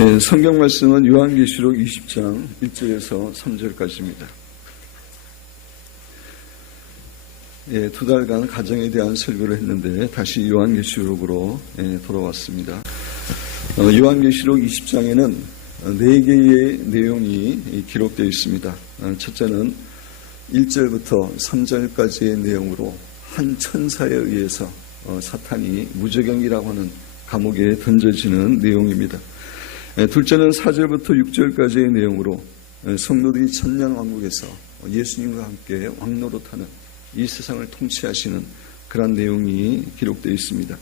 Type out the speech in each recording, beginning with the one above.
네, 성경 말씀은 요한계시록 20장 1절에서 3절까지입니다. 두 달간 가정에 대한 설교를 했는데 다시 요한계시록으로 돌아왔습니다. 요한계시록 20장에는 4개의 내용이 기록되어 있습니다. 첫째는 1절부터 3절까지의 내용으로 한 천사에 의해서 사탄이 무저갱이라고 하는 감옥에 던져지는 내용입니다. 둘째는 4절부터 6절까지의 내용으로 성도들이 천년왕국에서 예수님과 함께 왕노릇하는 이 세상을 통치하시는 그런 내용이 기록되어 있습니다.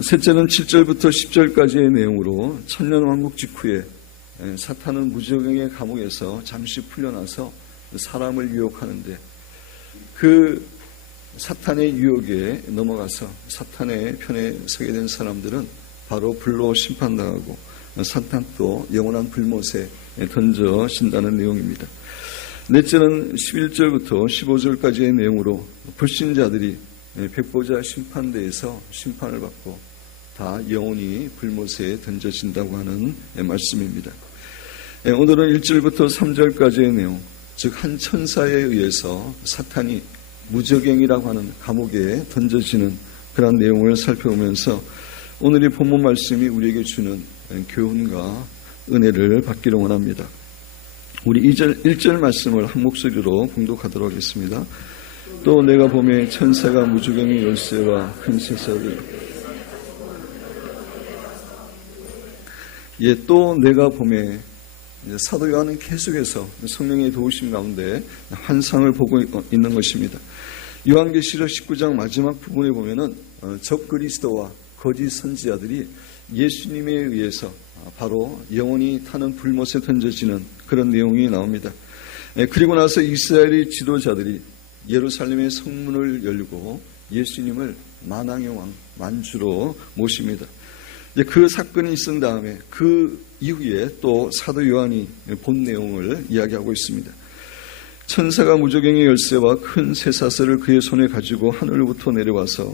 셋째는 7절부터 10절까지의 내용으로 천년왕국 직후에 사탄은 무저갱의 감옥에서 잠시 풀려나서 사람을 유혹하는데 그 사탄의 유혹에 넘어가서 사탄의 편에 서게 된 사람들은 바로 불로 심판당하고 사탄도 영원한 불못에 던져진다는 내용입니다. 넷째는 11절부터 15절까지의 내용으로 불신자들이 백보자 심판대에서 심판을 받고 다 영원히 불못에 던져진다고 하는 말씀입니다. 오늘은 1절부터 3절까지의 내용, 즉 한 천사에 의해서 사탄이 무저갱이라고 하는 감옥에 던져지는 그런 내용을 살펴보면서 오늘의 본문 말씀이 우리에게 주는 교훈과 은혜를 받기를 원합니다. 우리 1절 말씀을 한 목소리로 봉독하도록 하겠습니다. 또 내가 보매 천사가 무저갱의 열쇠와 큰 쇠사슬을 또 내가 보매 사도 요한은 계속해서 성령의 도우심 가운데 환상을 보고 있는 것입니다. 요한계시록 19장 마지막 부분에 보면은 적그리스도와 거짓 선지자들이 예수님에 의해서 바로 영원히 타는 불못에 던져지는 그런 내용이 나옵니다. 그리고 나서 이스라엘의 지도자들이 예루살렘의 성문을 열고 예수님을 만왕의 왕 만주로 모십니다. 그 사건이 있은 다음에 그 이후에 또 사도 요한이 본 내용을 이야기하고 있습니다. 천사가 무저갱의 열쇠와 큰 쇠사슬을 그의 손에 가지고 하늘로부터 내려와서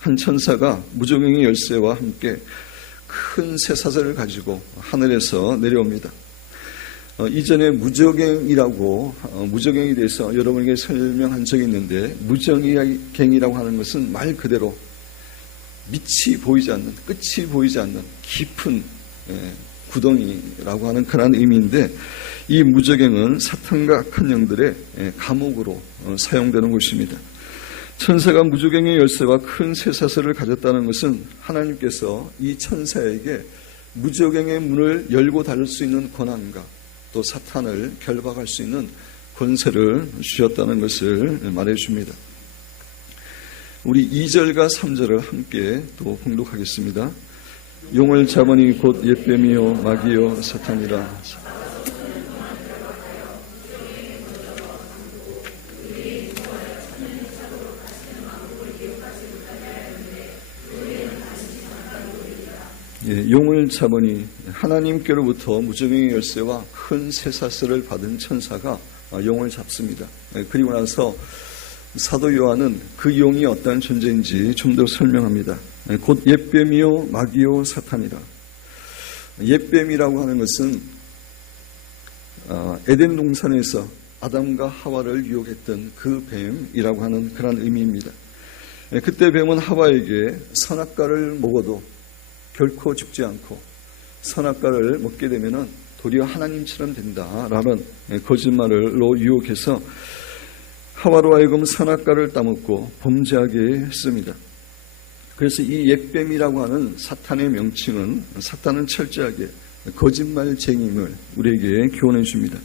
한 천사가 무저갱의 열쇠와 함께 큰 쇠사슬을 가지고 하늘에서 내려옵니다. 이전에 무저갱에 대해서 여러분에게 설명한 적이 있는데 무저갱이라고 하는 것은 말 그대로 밑이 보이지 않는, 끝이 보이지 않는 깊은 구덩이라고 하는 그런 의미인데 이 무저갱은 사탄과 악한 영들의 감옥으로 사용되는 것입니다. 천사가 무저갱의 열쇠와 큰 쇠사슬을 가졌다는 것은 하나님께서 이 천사에게 무저갱의 문을 열고 닫을 수 있는 권한과 또 사탄을 결박할 수 있는 권세를 주셨다는 것을 말해줍니다. 우리 2절과 3절을 함께 또 봉독하겠습니다. 용을 잡으니 곧 옛뱀이요 마귀요 사탄이라. 용을 잡으니 하나님께로부터 무저갱의 열쇠와 큰 쇠사슬을 받은 천사가 용을 잡습니다. 그리고 나서 사도 요한은 그 용이 어떠한 존재인지 좀 더 설명합니다. 곧 옛뱀이요 마귀요 사탄이라. 옛뱀이라고 하는 것은 에덴 동산에서 아담과 하와를 유혹했던 그 뱀이라고 하는 그런 의미입니다. 그때 뱀은 하와에게 선악과를 먹어도 결코 죽지 않고 선악과를 먹게 되면 도리어 하나님처럼 된다라는 거짓말로 유혹해서 하와로 하여금 선악과를 따먹고 범죄하게 했습니다. 그래서 이 옛뱀이라고 하는 사탄의 명칭은 사탄은 철저하게 거짓말쟁임을 우리에게 교훈해 줍니다.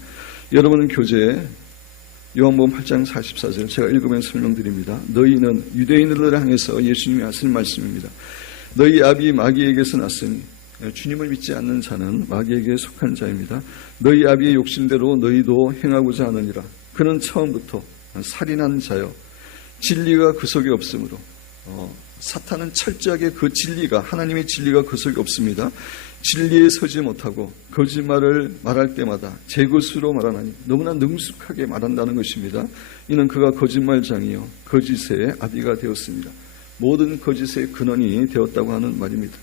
여러분은 교재 요한복음 8장 44절 제가 읽으면서 설명드립니다. 너희는 유대인들을 향해서 예수님이 하신 말씀입니다. 너희 아비 마귀에게서 났으니 주님을 믿지 않는 자는 마귀에게 속한 자입니다. 너희 아비의 욕심대로 너희도 행하고자 하느니라. 그는 처음부터 살인한 자요 진리가 그 속에 없으므로 사탄은 철저하게 그 진리가 하나님의 진리가 그 속에 없습니다. 진리에 서지 못하고 거짓말을 말할 때마다 제 것으로 말하나니 너무나 능숙하게 말한다는 것입니다. 이는 그가 거짓말장이요 거짓의 아비가 되었습니다. 모든 거짓의 근원이 되었다고 하는 말입니다.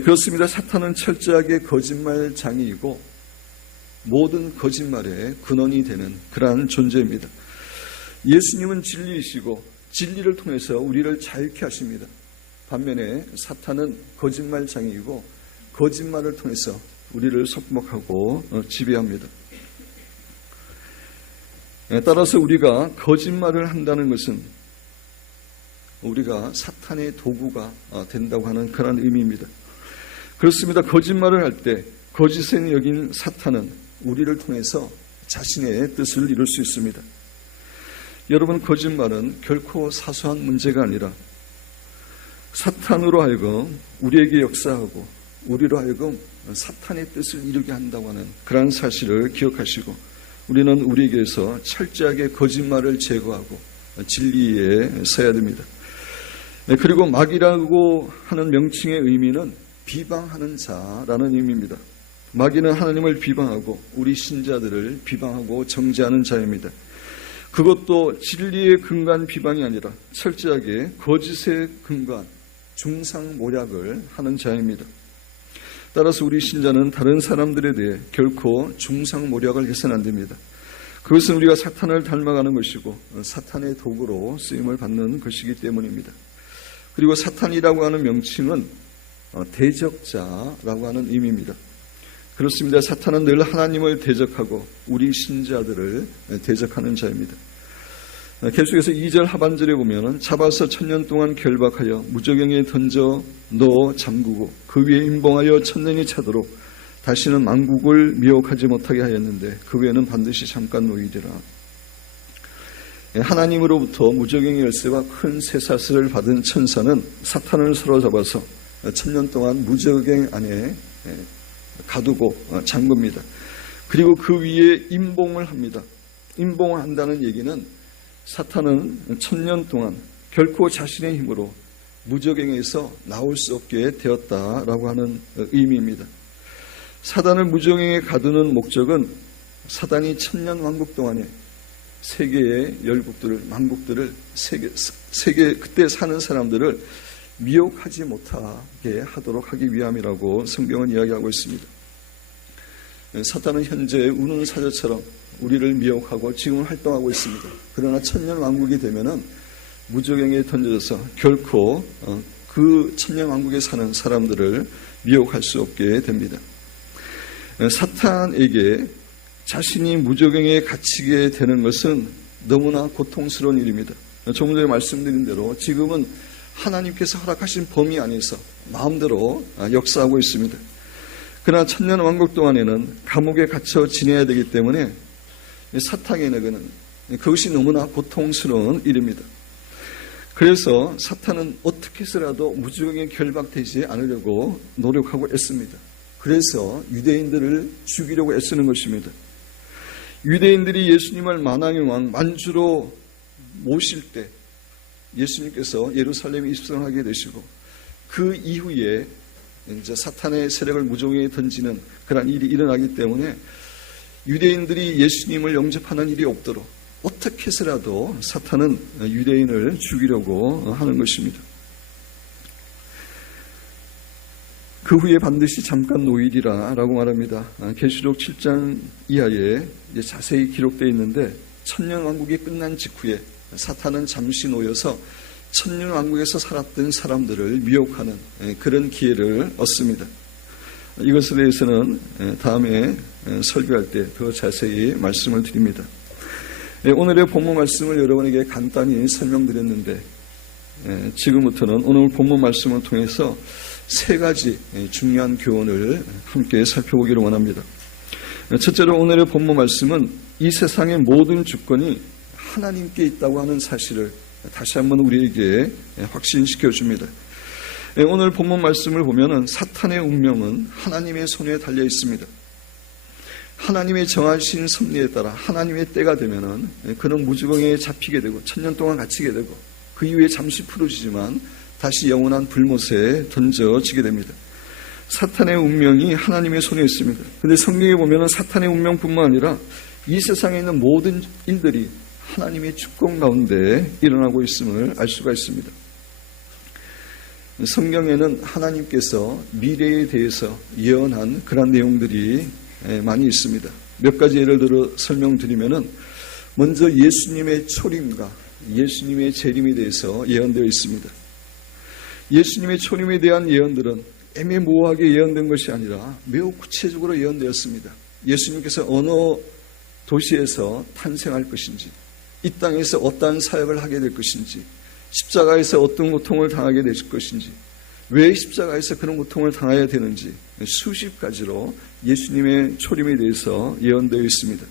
그렇습니다. 사탄은 철저하게 거짓말장이이고 모든 거짓말의 근원이 되는 그러한 존재입니다. 예수님은 진리이시고 진리를 통해서 우리를 자유케 하십니다. 반면에 사탄은 거짓말장이이고 거짓말을 통해서 우리를 속목하고 지배합니다. 따라서 우리가 거짓말을 한다는 것은 우리가 사탄의 도구가 된다고 하는 그런 의미입니다. 그렇습니다. 거짓말을 할 때 거짓에 여긴 사탄은 우리를 통해서 자신의 뜻을 이룰 수 있습니다. 여러분, 거짓말은 결코 사소한 문제가 아니라 사탄으로 하여금 우리에게 역사하고 우리로 하여금 사탄의 뜻을 이루게 한다고 하는 그런 사실을 기억하시고 우리는 우리에게서 철저하게 거짓말을 제거하고 진리에 서야 됩니다. 그리고 마귀라고 하는 명칭의 의미는 비방하는 자라는 의미입니다. 마귀는 하나님을 비방하고 우리 신자들을 비방하고 정죄하는 자입니다. 그것도 진리에 근거한 비방이 아니라 철저하게 거짓에 근거한 중상모략을 하는 자입니다. 따라서 우리 신자는 다른 사람들에 대해 결코 중상모략을 해서는 안 됩니다. 그것은 우리가 사탄을 닮아가는 것이고 사탄의 도구로 쓰임을 받는 것이기 때문입니다. 그리고 사탄이라고 하는 명칭은 대적자라고 하는 의미입니다. 그렇습니다. 사탄은 늘 하나님을 대적하고 우리 신자들을 대적하는 자입니다. 계속해서 2절 하반절에 보면 잡아서 1000년 동안 결박하여 무저갱에 던져 넣어 잠그고 그 위에 임봉하여 1000년이 차도록 다시는 만국을 미혹하지 못하게 하였는데 그 외에는 반드시 잠깐 놓이리라. 하나님으로부터 무저갱의 열쇠와 큰 쇠사슬을 받은 천사는 사탄을 사로잡아서 1000년 동안 무저갱 안에 가두고 잠깁니다. 그리고 그 위에 임봉을 합니다. 임봉을 한다는 얘기는 사탄은 1000년 동안 결코 자신의 힘으로 무저갱에서 나올 수 없게 되었다라고 하는 의미입니다. 사단을 무저갱에 가두는 목적은 사단이 1000년 왕국 동안에 세계의 열국들을, 왕국들을, 세계 그때 사는 사람들을 미혹하지 못하게 하도록 하기 위함이라고 성경은 이야기하고 있습니다. 사탄은 현재 우는 사자처럼 우리를 미혹하고 지금 활동하고 있습니다. 그러나 1000년 왕국이 되면은 무저갱에 던져져서 결코 그 1000년 왕국에 사는 사람들을 미혹할 수 없게 됩니다. 사탄에게 자신이 무저갱에 갇히게 되는 것은 너무나 고통스러운 일입니다. 조금 전에 말씀드린 대로 지금은 하나님께서 허락하신 범위 안에서 마음대로 역사하고 있습니다. 그러나 1000년 왕국 동안에는 감옥에 갇혀 지내야 되기 때문에 사탄에게는 그것이 너무나 고통스러운 일입니다. 그래서 사탄은 어떻게 해서라도 무저갱에 결박되지 않으려고 노력하고 애씁니다. 그래서 유대인들을 죽이려고 애쓰는 것입니다. 유대인들이 예수님을 만왕의 왕 만주로 모실 때 예수님께서 예루살렘에 입성하게 되시고 그 이후에 이제 사탄의 세력을 무저갱에 던지는 그런 일이 일어나기 때문에 유대인들이 예수님을 영접하는 일이 없도록 어떻게 해서라도 사탄은 유대인을 죽이려고 하는 것입니다. 그 후에 반드시 잠깐 놓이리라 라고 말합니다. 계시록 7장 이하에 자세히 기록되어 있는데 1000년 왕국이 끝난 직후에 사탄은 잠시 놓여서 1000년 왕국에서 살았던 사람들을 미혹하는 그런 기회를 얻습니다. 이것에 대해서는 다음에 설교할 때 더 자세히 말씀을 드립니다. 오늘의 본문 말씀을 여러분에게 간단히 설명드렸는데 지금부터는 오늘 본문 말씀을 통해서 세 가지 중요한 교훈을 함께 살펴보기를 원합니다. 첫째로 오늘의 본문 말씀은 이 세상의 모든 주권이 하나님께 있다고 하는 사실을 다시 한번 우리에게 확신시켜 줍니다. 오늘 본문 말씀을 보면은 사탄의 운명은 하나님의 손에 달려 있습니다. 하나님의 정하신 섭리에 따라 하나님의 때가 되면은 그는 무저갱에 잡히게 되고 1000년 동안 갇히게 되고 그 이후에 잠시 풀어지지만 다시 영원한 불못에 던져지게 됩니다. 사탄의 운명이 하나님의 손에 있습니다. 그런데 성경에 보면은 사탄의 운명뿐만 아니라 이 세상에 있는 모든 일들이 하나님의 주권 가운데 일어나고 있음을 알 수가 있습니다. 성경에는 하나님께서 미래에 대해서 예언한 그런 내용들이 많이 있습니다. 몇 가지 예를 들어 설명드리면은 먼저 예수님의 초림과 예수님의 재림에 대해서 예언되어 있습니다. 예수님의 초림에 대한 예언들은 애매모호하게 예언된 것이 아니라 매우 구체적으로 예언되었습니다. 예수님께서 어느 도시에서 탄생할 것인지, 이 땅에서 어떠한 사역을 하게 될 것인지, 십자가에서 어떤 고통을 당하게 될 것인지, 왜 십자가에서 그런 고통을 당해야 되는지 수십 가지로 예수님의 초림에 대해서 예언되어 있습니다.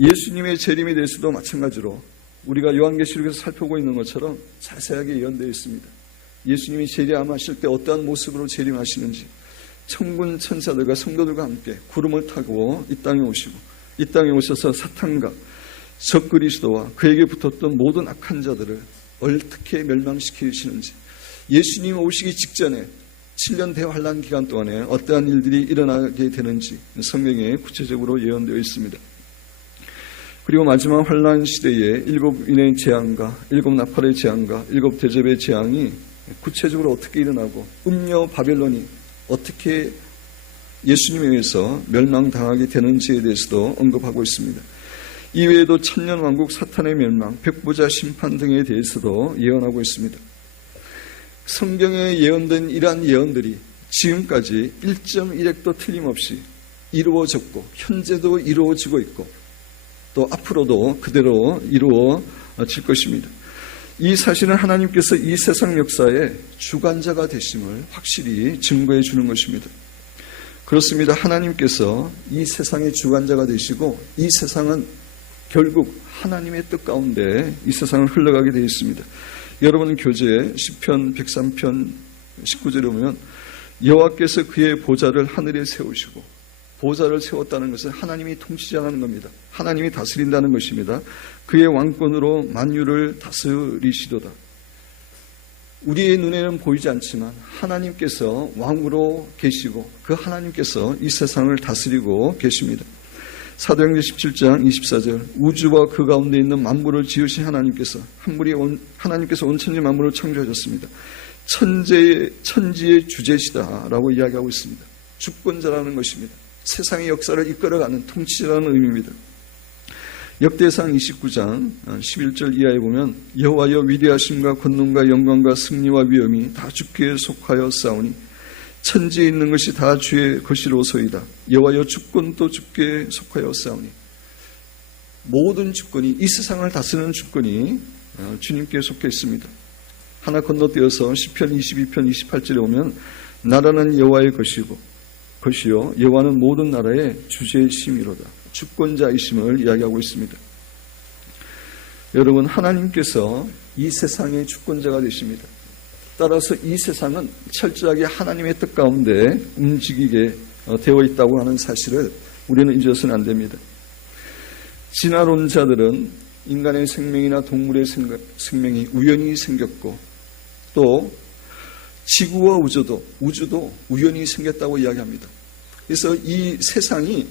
예수님의 재림에 대해서도 마찬가지로 우리가 요한계시록에서 살펴보고 있는 것처럼 자세하게 예언되어 있습니다. 예수님이 재림하실 때 어떠한 모습으로 재림하시는지, 천군 천사들과 성도들과 함께 구름을 타고 이 땅에 오시고, 이 땅에 오셔서 사탄과 적그리스도와 그에게 붙었던 모든 악한 자들을 어떻게 멸망시키시는지, 예수님 오시기 직전에 7년 대환란 기간 동안에 어떠한 일들이 일어나게 되는지 성경에 구체적으로 예언되어 있습니다. 그리고 마지막 환란 시대에 7인의 재앙과 7나팔의 재앙과 7대접의 재앙이 구체적으로 어떻게 일어나고 음녀 바벨론이 어떻게 예수님에 의해서 멸망당하게 되는지에 대해서도 언급하고 있습니다. 이외에도 천년왕국 사탄의 멸망, 백보자 심판 등에 대해서도 예언하고 있습니다. 성경에 예언된 이러한 예언들이 지금까지 1.1핵도 틀림없이 이루어졌고 현재도 이루어지고 있고 또 앞으로도 그대로 이루어질 것입니다. 이 사실은 하나님께서 이 세상 역사의 주관자가 되심을 확실히 증거해 주는 것입니다. 그렇습니다. 하나님께서 이 세상의 주관자가 되시고 이 세상은 결국 하나님의 뜻 가운데 이 세상을 흘러가게 되어 있습니다. 여러분 교재 시편 103편 19절에 보면 여호와께서 그의 보좌를 하늘에 세우시고, 보좌를 세웠다는 것은 하나님이 통치자라는 겁니다. 하나님이 다스린다는 것입니다. 그의 왕권으로 만유를 다스리시도다. 우리의 눈에는 보이지 않지만 하나님께서 왕으로 계시고 그 하나님께서 이 세상을 다스리고 계십니다. 사도행전 17장 24절 우주와 그 가운데 있는 만물을 지으신 하나님께서 하나님께서 온 천지 만물을 창조하셨습니다. 천지의 주제시다라고 이야기하고 있습니다. 주권자라는 것입니다. 세상의 역사를 이끌어가는 통치자라는 의미입니다. 역대상 29장 11절 이하에 보면 여호와여 위대하심과 권능과 영광과 승리와 위엄이 다 주께 속하여 싸우니 천지에 있는 것이 다 주의 것이로소이다. 여호와여 주권도 주께 속하여 싸우니, 모든 주권이, 이 세상을 다스리는 주권이 주님께 속해 있습니다. 하나 건너뛰어서 시편 22편 28절에 보면 나라는 여호와의 것이요 여호와는 모든 나라의 주제이심이로다. 주권자이심을 이야기하고 있습니다. 여러분, 하나님께서 이 세상의 주권자가 되십니다. 따라서 이 세상은 철저하게 하나님의 뜻 가운데 움직이게 되어 있다고 하는 사실을 우리는 잊어서는 안 됩니다. 진화론자들은 인간의 생명이나 동물의 생명이 우연히 생겼고 또 지구와 우주도 우연히 생겼다고 이야기합니다. 그래서 이 세상이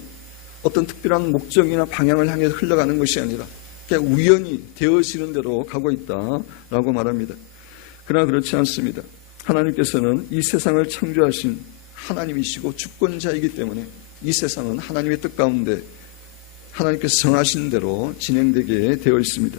어떤 특별한 목적이나 방향을 향해 흘러가는 것이 아니라 그냥 우연히 되어지는 대로 가고 있다라고 말합니다. 그러나 그렇지 않습니다. 하나님께서는 이 세상을 창조하신 하나님이시고 주권자이기 때문에 이 세상은 하나님의 뜻 가운데 하나님께서 정하신 대로 진행되게 되어 있습니다.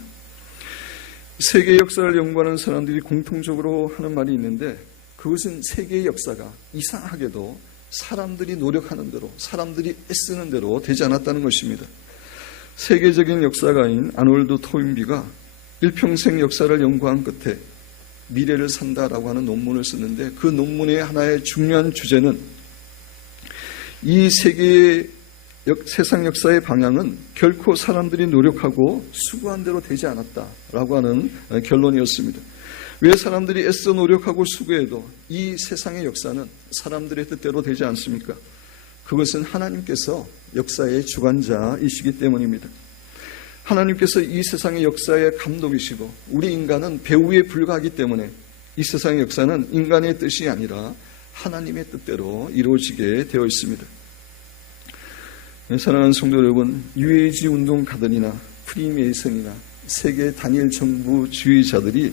세계 역사를 연구하는 사람들이 공통적으로 하는 말이 있는데, 그것은 세계의 역사가 이상하게도 사람들이 노력하는 대로, 사람들이 애쓰는 대로 되지 않았다는 것입니다. 세계적인 역사가인 아놀드 토인비가 일평생 역사를 연구한 끝에 미래를 산다라고 하는 논문을 썼는데, 그 논문의 하나의 중요한 주제는 이 세상 역사의 방향은 결코 사람들이 노력하고 수고한 대로 되지 않았다라고 하는 결론이었습니다. 왜 사람들이 애써 노력하고 수고해도 이 세상의 역사는 사람들의 뜻대로 되지 않습니까? 그것은 하나님께서 역사의 주관자이시기 때문입니다. 하나님께서 이 세상의 역사의 감독이시고 우리 인간은 배우에 불과하기 때문에 이 세상의 역사는 인간의 뜻이 아니라 하나님의 뜻대로 이루어지게 되어 있습니다. 사랑하는 성도 여러분, UAG 운동가들이나 프리메이슨이나 세계 단일 정부주의자들이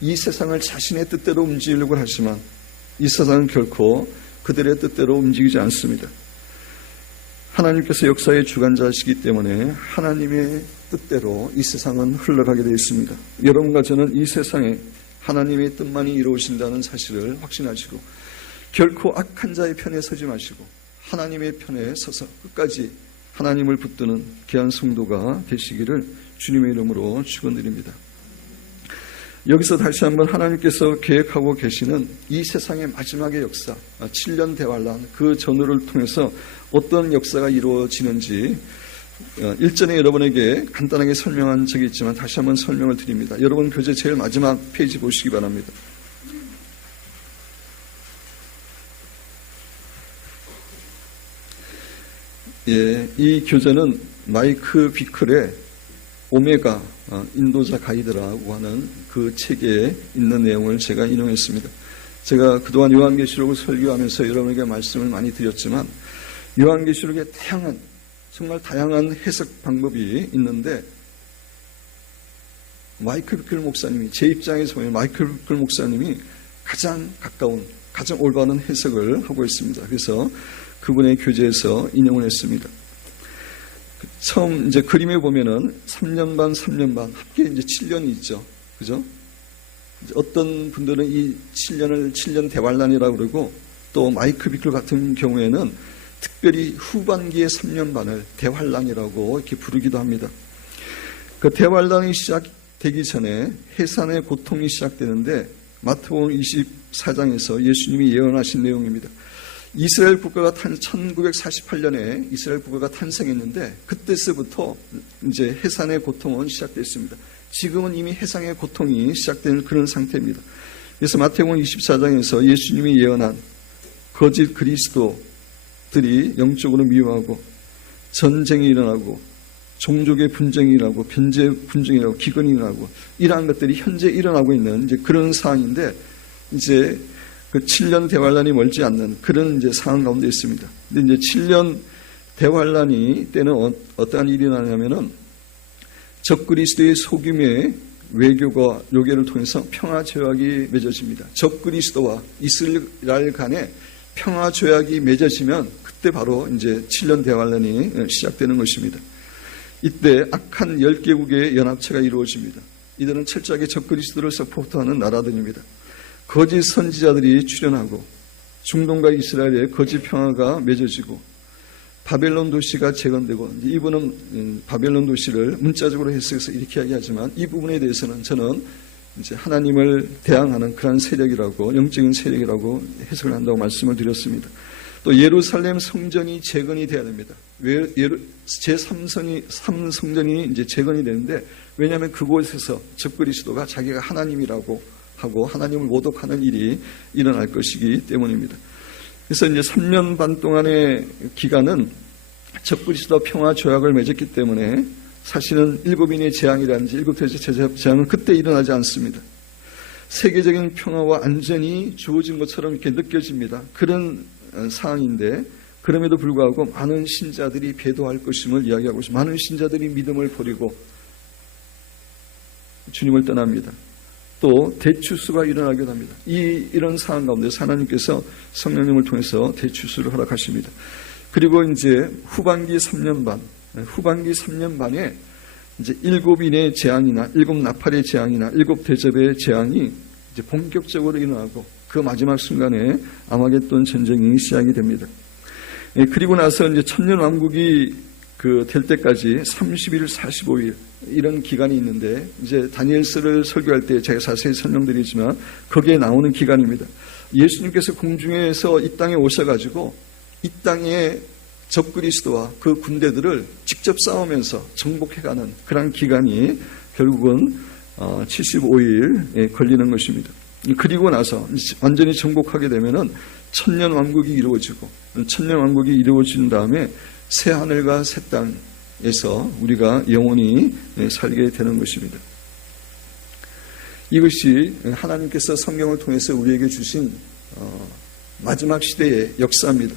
이 세상을 자신의 뜻대로 움직이려고 하지만 이 세상은 결코 그들의 뜻대로 움직이지 않습니다. 하나님께서 역사의 주관자이시기 때문에 하나님의 뜻대로 이 세상은 흘러가게 되어 있습니다. 여러분과 저는 이 세상에 하나님의 뜻만이 이루어진다는 사실을 확신하시고 결코 악한 자의 편에 서지 마시고 하나님의 편에 서서 끝까지 하나님을 붙드는 귀한 성도가 되시기를 주님의 이름으로 축원드립니다. 여기서 다시 한번 하나님께서 계획하고 계시는 이 세상의 마지막의 역사, 7년 대환란 그 전후를 통해서 어떤 역사가 이루어지는지 일전에 여러분에게 간단하게 설명한 적이 있지만 다시 한번 설명을 드립니다. 여러분 교재 제일 마지막 페이지 보시기 바랍니다. 예, 이 교재는 마이크 비클의 오메가 인도자 가이드라고 하는 그 책에 있는 내용을 제가 인용했습니다. 제가 그동안 요한계시록을 설교하면서 여러분에게 말씀을 많이 드렸지만 요한계시록에 정말 다양한 해석 방법이 있는데 마이클 비클 목사님이 제 입장에서 보면 마이클 비클 목사님이 가장 가까운 가장 올바른 해석을 하고 있습니다. 그래서 그분의 교재에서 인용을 했습니다. 처음 이제 그림에 보면은 3년 반, 3년 반, 합계 이제 7년이 있죠. 그죠? 어떤 분들은 이 7년을 7년 대환란이라고 그러고 또 마이클 비클 같은 경우에는 특별히 후반기의 3년 반을 대환란이라고 이렇게 부르기도 합니다. 그 대환란이 시작되기 전에 해산의 고통이 시작되는데 마태복음 24장에서 예수님이 예언하신 내용입니다. 이스라엘 국가가 1948년에 이스라엘 국가가 탄생했는데 그때서부터 이제 해산의 고통은 시작됐습니다. 지금은 이미 해산의 고통이 시작된 그런 상태입니다. 그래서 마태복음 24장에서 예수님이 예언한 거짓 그리스도들이 영적으로 미워하고 전쟁이 일어나고 종족의 분쟁이 일어나고 변제 분쟁이 일어나고 기근이 일어나고 이러한 것들이 현재 일어나고 있는 이제 그런 상황인데 이제 그 7년 대환란이 멀지 않는 그런 이제 상황 가운데 있습니다. 근데 이제 7년 대환란이 때는 어떠한 일이 일어나냐면은 적그리스도의 속임의 외교가 요괴를 통해서 평화 조약이 맺어집니다. 적그리스도와 이스라엘 간에 평화 조약이 맺어지면 그때 바로 이제 7년 대환란이 시작되는 것입니다. 이때 악한 10개국의 연합체가 이루어집니다. 이들은 철저하게 적그리스도를 서포트하는 나라들입니다. 거짓 선지자들이 출현하고 중동과 이스라엘의 거짓 평화가 맺어지고 바벨론 도시가 재건되고 이분은 바벨론 도시를 문자적으로 해석해서 이렇게 이야기하지만 이 부분에 대해서는 저는 이제 하나님을 대항하는 그런 세력이라고 영적인 세력이라고 해석을 한다고 말씀을 드렸습니다. 또 예루살렘 성전이 재건이 돼야 됩니다. 제3성전이 이제 재건이 되는데 왜냐하면 그곳에서 적그리스도가 자기가 하나님이라고 하고 하나님을 모독하는 일이 일어날 것이기 때문입니다. 그래서 이제 3년 반 동안의 기간은 적그리스도 평화 조약을 맺었기 때문에 사실은 일곱인의 재앙이라든지 일곱 대제 재앙은 그때 일어나지 않습니다. 세계적인 평화와 안전이 주어진 것처럼 이렇게 느껴집니다. 그런 상황인데 그럼에도 불구하고 많은 신자들이 배도할 것임을 이야기하고 있습니다. 많은 신자들이 믿음을 버리고 주님을 떠납니다. 또 대추수가 일어나기도 합니다. 이런 상황 가운데 하나님께서 성령님을 통해서 대추수를 허락하십니다. 그리고 이제 후반기 3년 반에 이제 7인의 재앙이나 7나팔의 재앙이나 7대접의 재앙이 이제 본격적으로 일어나고 그 마지막 순간에 아마겟돈 전쟁이 시작이 됩니다. 그리고 나서 이제 천년 왕국이 될 때까지 30일, 45일 이런 기간이 있는데 이제 다니엘서를 설교할 때 제가 자세히 설명드리지만 거기에 나오는 기간입니다. 예수님께서 공중에서 이 땅에 오셔가지고 이 땅에 적그리스도와 그 군대들을 직접 싸우면서 정복해가는 그런 기간이 결국은 75일에 걸리는 것입니다. 그리고 나서 완전히 정복하게 되면은 천년 왕국이 이루어지고 천년 왕국이 이루어진 다음에 새 하늘과 새 땅에서 우리가 영원히 살게 되는 것입니다. 이것이 하나님께서 성경을 통해서 우리에게 주신 마지막 시대의 역사입니다.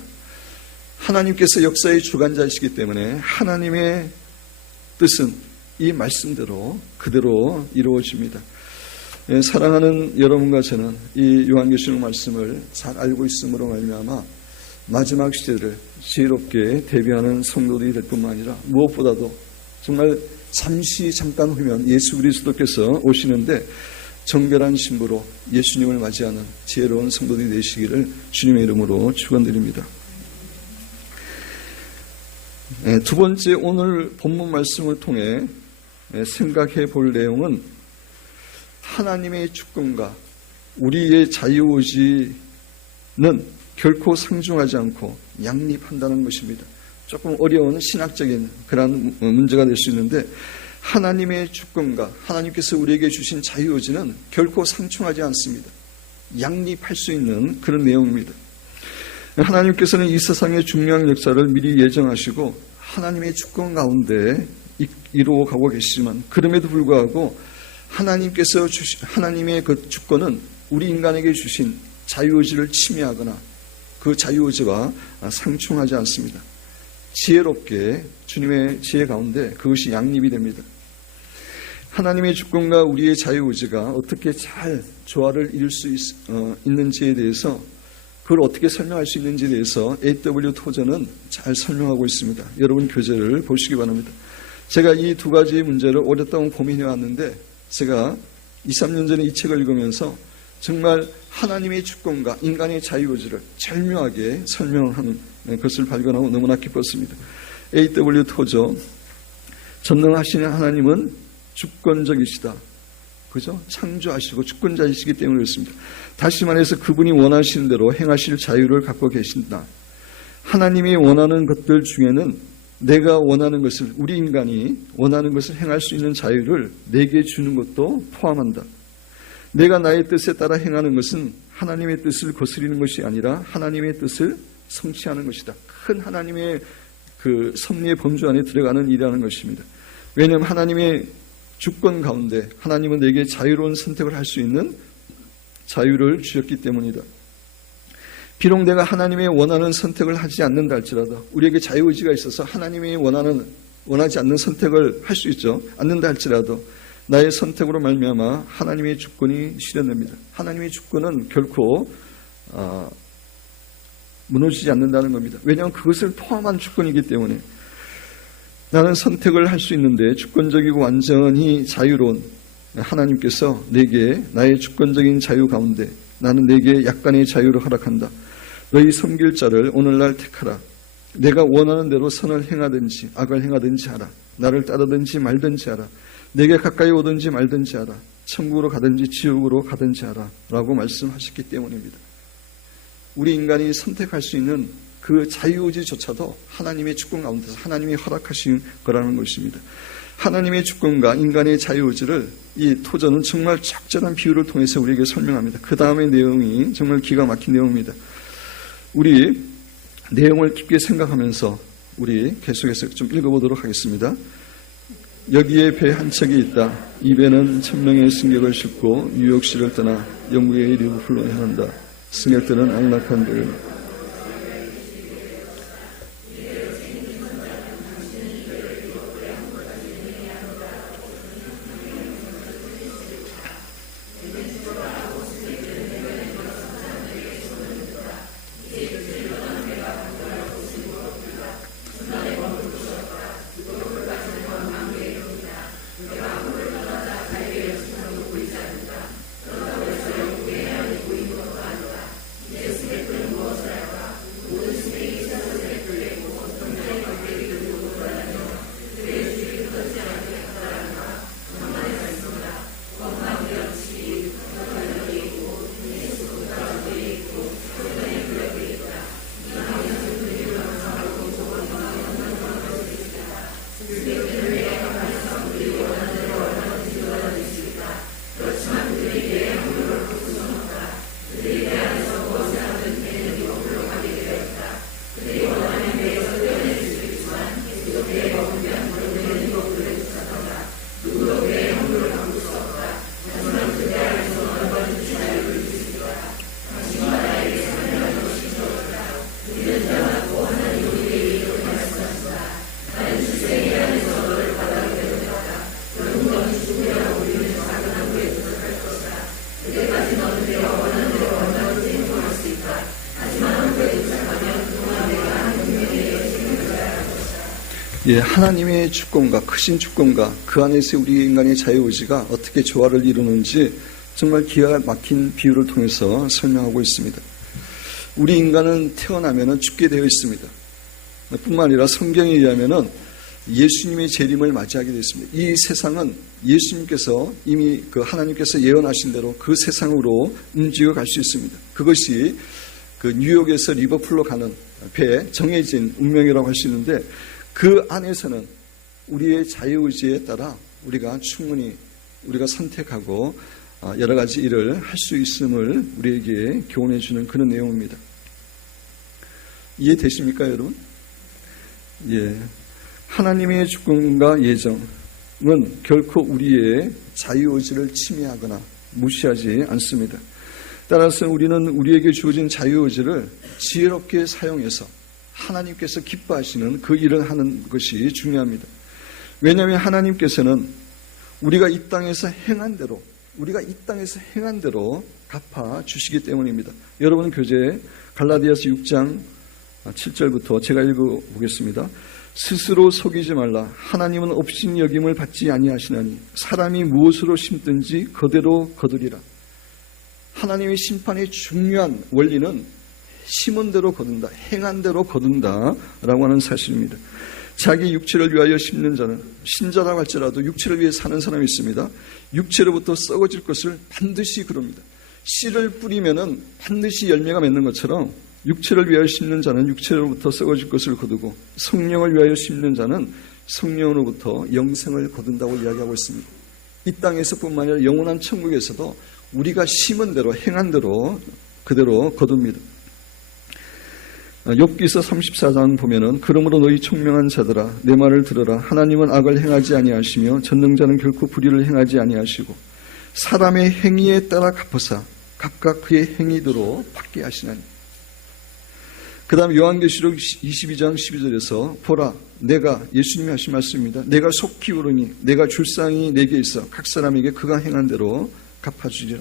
하나님께서 역사의 주관자이시기 때문에 하나님의 뜻은 이 말씀대로 그대로 이루어집니다. 사랑하는 여러분과 저는 이 요한계시록 말씀을 잘 알고 있으므로 말미암아 마지막 시대를 지혜롭게 대비하는 성도들이 될 뿐만 아니라 무엇보다도 정말 잠깐 후면 예수 그리스도께서 오시는데 정결한 신부로 예수님을 맞이하는 지혜로운 성도들이 되시기를 주님의 이름으로 축원드립니다. 두 번째, 오늘 본문 말씀을 통해 생각해 볼 내용은 하나님의 주권과 우리의 자유의지는 결코 상중하지 않고 양립한다는 것입니다. 조금 어려운 신학적인 그런 문제가 될 수 있는데, 하나님의 주권과 하나님께서 우리에게 주신 자유의지는 결코 상충하지 않습니다. 양립할 수 있는 그런 내용입니다. 하나님께서는 이 세상의 중요한 역사를 미리 예정하시고 하나님의 주권 가운데 이루어가고 계시지만, 그럼에도 불구하고 하나님의 그 주권은 우리 인간에게 주신 자유의지를 침해하거나 그 자유의지와 상충하지 않습니다. 지혜롭게 주님의 지혜 가운데 그것이 양립이 됩니다. 하나님의 주권과 우리의 자유의지가 어떻게 잘 조화를 이룰 수 있는지에 대해서, 그걸 어떻게 설명할 수 있는지에 대해서 A.W. 토저는 잘 설명하고 있습니다. 여러분 교재를 보시기 바랍니다. 제가 이 두 가지 문제를 오랫동안 고민해 왔는데, 제가 2, 3년 전에 이 책을 읽으면서 정말 하나님의 주권과 인간의 자유의지를 절묘하게 설명하는 것을 발견하고 너무나 기뻤습니다. A.W. 토저, 전능하신 하나님은 주권적이시다. 그죠? 창조하시고 주권자이시기 때문에 그렇습니다. 다시 말해서 그분이 원하시는 대로 행하실 자유를 갖고 계신다. 하나님이 원하는 것들 중에는 내가 원하는 것을, 우리 인간이 원하는 것을 행할 수 있는 자유를 내게 주는 것도 포함한다. 내가 나의 뜻에 따라 행하는 것은 하나님의 뜻을 거스리는 것이 아니라 하나님의 뜻을 성취하는 것이다. 큰 하나님의 그 섭리의 범주 안에 들어가는 일이라는 것입니다. 왜냐하면 하나님의 주권 가운데 하나님은 내게 자유로운 선택을 할 수 있는 자유를 주셨기 때문이다. 비록 내가 하나님의 원하는 선택을 하지 않는다 할지라도, 우리에게 자유의지가 있어서 하나님이 원하지 않는 선택을 할 수 있죠. 않는다 할지라도 나의 선택으로 말미암아 하나님의 주권이 실현됩니다. 하나님의 주권은 결코 무너지지 않는다는 겁니다. 왜냐하면 그것을 포함한 주권이기 때문에. 나는 선택을 할 수 있는데 주권적이고 완전히 자유로운 하나님께서 내게 나의 주권적인 자유 가운데 나는 내게 약간의 자유를 허락한다. 너희 섬길 자를 오늘날 택하라. 내가 원하는 대로 선을 행하든지 악을 행하든지 하라. 나를 따르든지 말든지 하라. 내게 가까이 오든지 말든지 하라. 천국으로 가든지 지옥으로 가든지 하라. 라고 말씀하셨기 때문입니다. 우리 인간이 선택할 수 있는 그 자유의지조차도 하나님의 주권 가운데서 하나님이 허락하신 거라는 것입니다. 하나님의 주권과 인간의 자유의지를 이 토저는 정말 적절한 비유를 통해서 우리에게 설명합니다. 그 다음의 내용이 정말 기가 막힌 내용입니다. 우리 내용을 깊게 생각하면서 우리 계속해서 좀 읽어보도록 하겠습니다. 여기에 배 한 척이 있다. 이 배는 천명의 승객을 싣고 뉴욕시를 떠나 영국의 리버풀로 향한다. 승객들은 안락한 데를 하나님의 주권과 크신 주권과 그 안에서 우리 인간의 자유의지가 어떻게 조화를 이루는지 정말 기가 막힌 비유를 통해서 설명하고 있습니다. 우리 인간은 태어나면 죽게 되어 있습니다. 뿐만 아니라 성경에 의하면 예수님의 재림을 맞이하게 되어 있습니다. 이 세상은 예수님께서 이미 하나님께서 예언하신 대로 그 세상으로 움직여 갈 수 있습니다. 그것이 뉴욕에서 리버풀로 가는 배, 정해진 운명이라고 할 수 있는데, 그 안에서는 우리의 자유의지에 따라 우리가 충분히 우리가 선택하고 여러 가지 일을 할 수 있음을 우리에게 교훈해 주는 그런 내용입니다. 이해되십니까, 여러분? 하나님의 주권과 예정은 결코 우리의 자유의지를 침해하거나 무시하지 않습니다. 따라서 우리는 우리에게 주어진 자유의지를 지혜롭게 사용해서 하나님께서 기뻐하시는 그 일을 하는 것이 중요합니다. 왜냐하면 하나님께서는 우리가 이 땅에서 행한 대로 갚아 주시기 때문입니다. 여러분 교재 갈라디아서 6장 7절부터 제가 읽어보겠습니다. 스스로 속이지 말라. 하나님은 업신여김을 받지 아니하시나니 사람이 무엇으로 심든지 그대로 거두리라. 하나님의 심판의 중요한 원리는 심은 대로 거둔다, 행한 대로 거둔다라고 하는 사실입니다. 자기 육체를 위하여 심는 자는, 신자라고 할지라도 육체를 위해 사는 사람이 있습니다. 육체로부터 썩어질 것을 반드시 그룹니다. 씨를 뿌리면은 반드시 열매가 맺는 것처럼 육체를 위하여 심는 자는 육체로부터 썩어질 것을 거두고 성령을 위하여 심는 자는 성령으로부터 영생을 거둔다고 이야기하고 있습니다. 이 땅에서뿐만 아니라 영원한 천국에서도 우리가 심은 대로 행한 대로 그대로 거둡니다. 욥기서 34장 보면은 그러므로 너희 총명한 자들아 내 말을 들으라. 하나님은 악을 행하지 아니하시며 전능자는 결코 불의를 행하지 아니하시고 사람의 행위에 따라 갚으사 각각 그의 행위대로 받게 하시나니. 그 다음 요한계시록 22장 12절에서 보라 내가, 예수님이 하신 말씀입니다. 내가 속히 오르니 내가 줄상이 내게 있어 각 사람에게 그가 행한 대로 갚아주리라.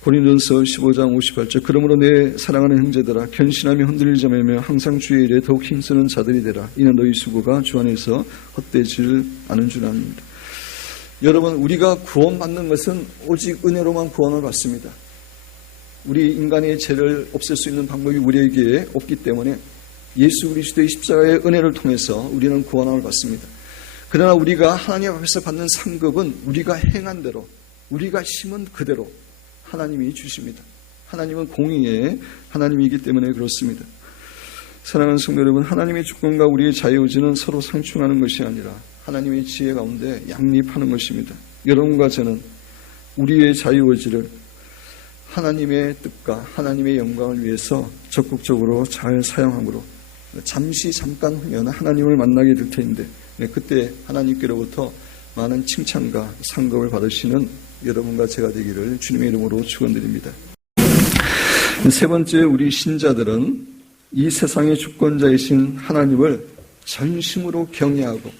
고린도전서 15장 58절 그러므로 내 사랑하는 형제들아 견신하며 흔들리지 말며 항상 주의 일에 더욱 힘쓰는 자들이 되라. 이는 너희 수고가 주 안에서 헛되질 않은 줄 압니다. 여러분 우리가 구원받는 것은 오직 은혜로만 구원을 받습니다. 우리 인간의 죄를 없앨 수 있는 방법이 우리에게 없기 때문에 예수 그리스도의 십자가의 은혜를 통해서 우리는 구원함을 받습니다. 그러나 우리가 하나님 앞에서 받는 상급은 우리가 행한 대로, 우리가 심은 그대로 하나님이 주십니다. 하나님은 공의의 하나님이기 때문에 그렇습니다. 사랑하는 성도 여러분, 하나님의 주권과 우리의 자유의지는 서로 상충하는 것이 아니라 하나님의 지혜 가운데 양립하는 것입니다. 여러분과 저는 우리의 자유의지를 하나님의 뜻과 하나님의 영광을 위해서 적극적으로 잘 사용함으로 잠깐 후면 하나님을 만나게 될 텐데 그때 하나님께로부터 많은 칭찬과 상급을 받으시는 여러분과 제가 되기를 주님의 이름으로 축원드립니다. 세 번째, 우리 신자들은 이 세상의 주권자이신 하나님을 전심으로 경외하고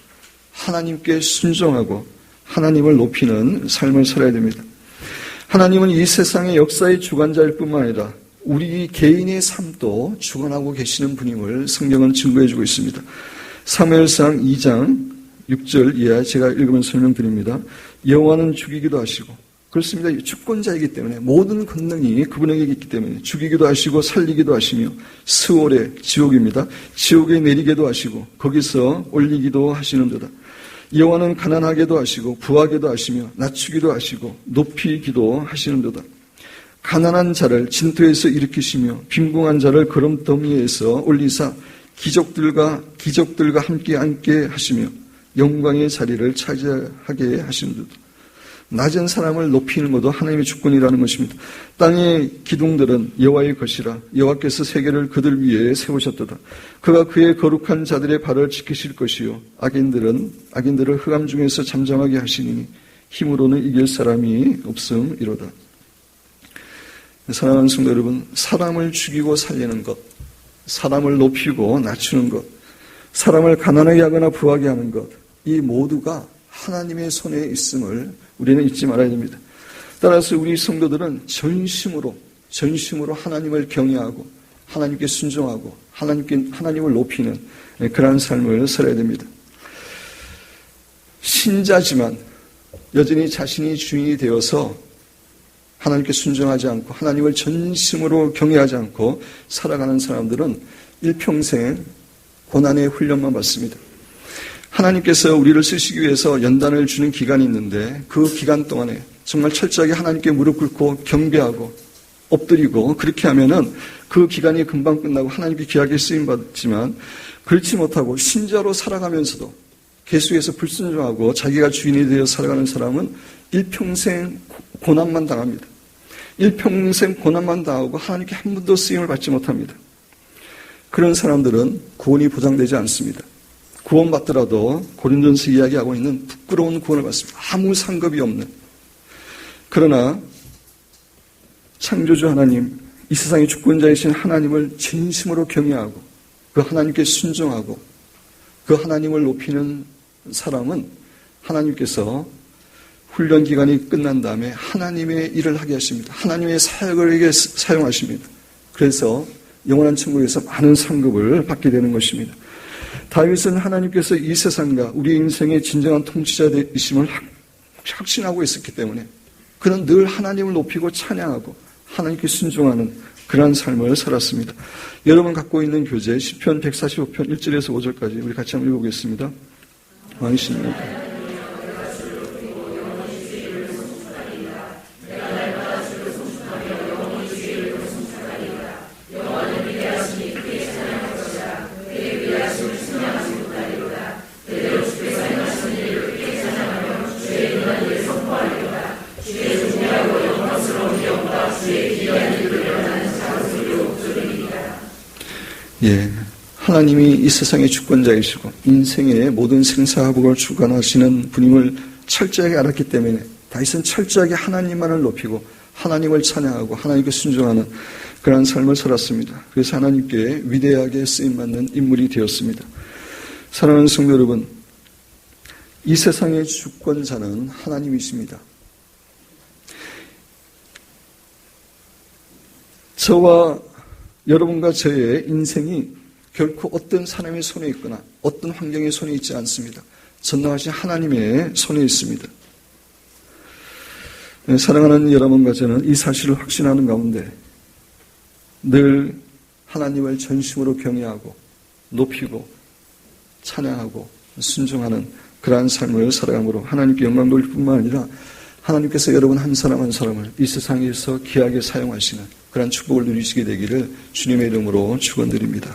하나님께 순종하고 하나님을 높이는 삶을 살아야 됩니다. 하나님은 이 세상의 역사의 주관자일 뿐만 아니라 우리 개인의 삶도 주관하고 계시는 분임을 성경은 증거해주고 있습니다. 사무엘상 2장 6절 이하 제가 읽으면서 설명드립니다. 여호와는 죽이기도 하시고, 그렇습니다. 주권자이기 때문에 모든 권능이 그분에게 있기 때문에 죽이기도 하시고 살리기도 하시며 스올의 지옥입니다. 지옥에 내리게도 하시고 거기서 올리기도 하시는도다. 여호와는 가난하게도 하시고 부하게도 하시며 낮추기도 하시고 높이기도 하시는도다. 가난한 자를 진토에서 일으키시며 빈궁한 자를 거름더미에서 올리사 기족들과 함께 앉게 하시며 영광의 자리를 차지하게 하시는도다. 낮은 사람을 높이는 것도 하나님의 주권이라는 것입니다. 땅의 기둥들은 여호와의 것이라. 여호와께서 세계를 그들 위에 세우셨도다. 그가 그의 거룩한 자들의 발을 지키실 것이요 악인들을 흑암 중에서 잠잠하게 하시니 힘으로는 이길 사람이 없음이로다. 사랑하는 성도 여러분, 사람을 죽이고 살리는 것, 사람을 높이고 낮추는 것, 사람을 가난하게 하거나 부하게 하는 것, 이 모두가 하나님의 손에 있음을 우리는 잊지 말아야 됩니다. 따라서 우리 성도들은 전심으로 하나님을 경외하고 하나님께 순종하고 하나님을 높이는 그러한 삶을 살아야 됩니다. 신자지만 여전히 자신이 주인이 되어서 하나님께 순종하지 않고 하나님을 전심으로 경외하지 않고 살아가는 사람들은 일평생 고난의 훈련만 받습니다. 하나님께서 우리를 쓰시기 위해서 연단을 주는 기간이 있는데 그 기간 동안에 정말 철저하게 하나님께 무릎 꿇고 경배하고 엎드리고 그렇게 하면은 그 기간이 금방 끝나고 하나님께 귀하게 쓰임받지만 그렇지 못하고 신자로 살아가면서도 계속해서 불순종하고 자기가 주인이 되어 살아가는 사람은 일평생 고난만 당합니다. 일평생 고난만 당하고 하나님께 한 번도 쓰임을 받지 못합니다. 그런 사람들은 구원이 보장되지 않습니다. 구원받더라도 고린도전서 이야기하고 있는 부끄러운 구원을 받습니다. 아무 상급이 없는. 그러나 창조주 하나님, 이 세상의 주권자이신 하나님을 진심으로 경외하고 그 하나님께 순종하고 그 하나님을 높이는 사람은 하나님께서 훈련 기간이 끝난 다음에 하나님의 일을 하게 하십니다. 하나님의 사역을 사용하십니다. 그래서 영원한 천국에서 많은 상급을 받게 되는 것입니다. 다윗은 하나님께서 이 세상과 우리 인생의 진정한 통치자 되심을 확신하고 있었기 때문에 그는 늘 하나님을 높이고 찬양하고 하나님께 순종하는 그러한 삶을 살았습니다. 여러분 갖고 있는 교재 시편 145편 1절에서 5절까지 우리 같이 한번 읽어보겠습니다. 왕이십니다. 예, 하나님이 이 세상의 주권자이시고 인생의 모든 생사화복을 주관하시는 분임을 철저하게 알았기 때문에 다윗은 철저하게 하나님만을 높이고 하나님을 찬양하고 하나님께 순종하는 그러한 삶을 살았습니다. 그래서 하나님께 위대하게 쓰임받는 인물이 되었습니다. 사랑하는 성도 여러분, 이 세상의 주권자는 하나님이십니다. 저와 여러분과 저의 인생이 결코 어떤 사람의 손에 있거나 어떤 환경의 손에 있지 않습니다. 전능하신 하나님의 손에 있습니다. 사랑하는 여러분과 저는 이 사실을 확신하는 가운데 늘 하나님을 전심으로 경외하고 높이고 찬양하고 순종하는 그러한 삶을 살아감으로 하나님께 영광 돌릴 뿐만 아니라 하나님께서 여러분 한 사람 한 사람을 이 세상에서 귀하게 사용하시는 그런 축복을 누리시게 되기를 주님의 이름으로 축원드립니다.